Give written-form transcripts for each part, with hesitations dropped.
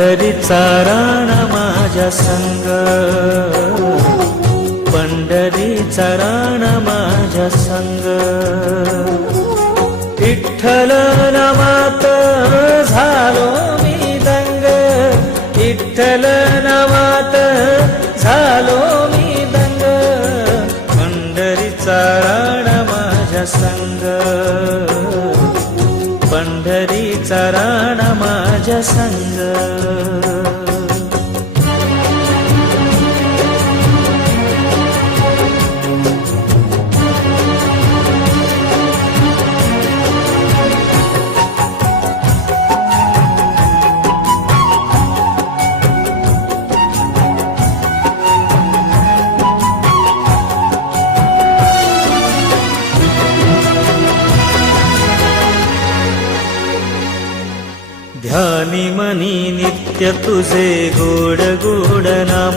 पंढरीचा राण माझ्या संग, पंढरीचा राण माझ्या संग. विठ्ठल नामात झालो मी दंग, विठ्ठल नामात झालो मी दंग. पंढरीचा राण माझ्या संग, पंढरीचा राण माझ्या संग. ध्यानी मनी नित्य तुझे गोड गोड नाम,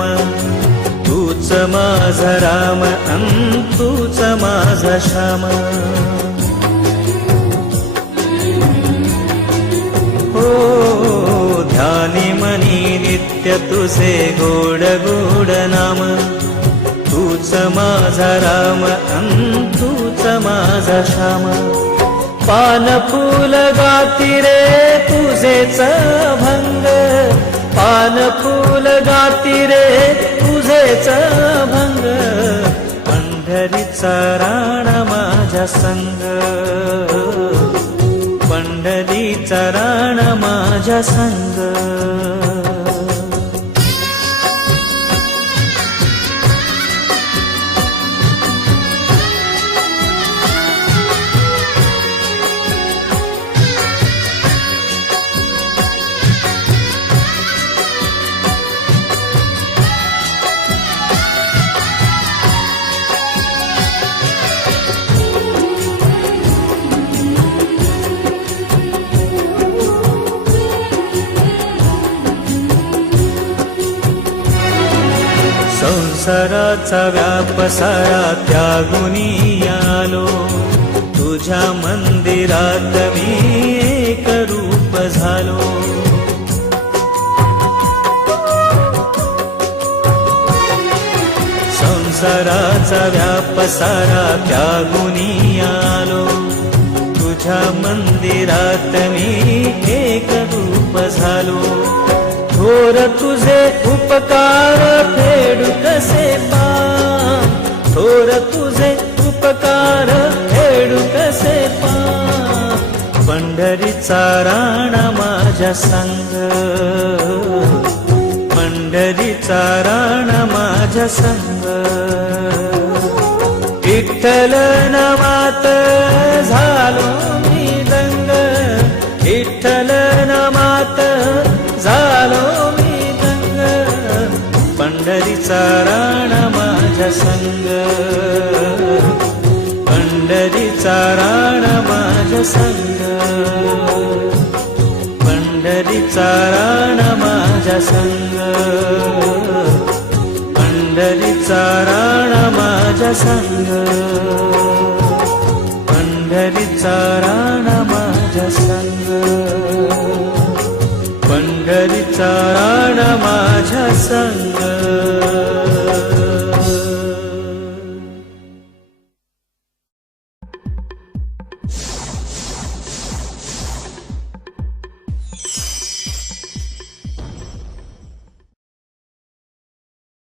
तूच माझा राम अन तूच माझा श्याम. हो ध्यानी मनी नित्य तुझे गोड गोड नाम, तूच माझा राम अन तूच माझा श्याम. पान फूल गाती रे तुझेच भंग, पान फूल गाती रे तुझेच भंग. पंढरीचा राण माझ्या संग, पंढरीचा राण माझ्या संग. संसाराचा व्याप सारा त्यागुनी आलो, तुझ्या मंदिरात मी एक रूप झालो. संसाराचा व्याप सारा त्यागुनी आलो, तुझ्या मंदिरात मी एक रूप झालो. थोर तुझे उपकार फेडू कसे पाम, थोर तुझे उपकार फेडू कसे पाम. पंढरीचा राण माझ्या संग, पंढरीचा राण माझ्या संग. विठ्ठल नामात झालो मी दंग, विठ्ठल नामात झालो मी दंग. पंढरीचा राण माझ्या संग, पंढरीचा राण माझ्या संग. पंढरीचा राण माझ्या संग, पंढरीचा राण माझ्या संग. पंढरीचा राण माझ्या संग, पंढरीचा राण माझ्या संग.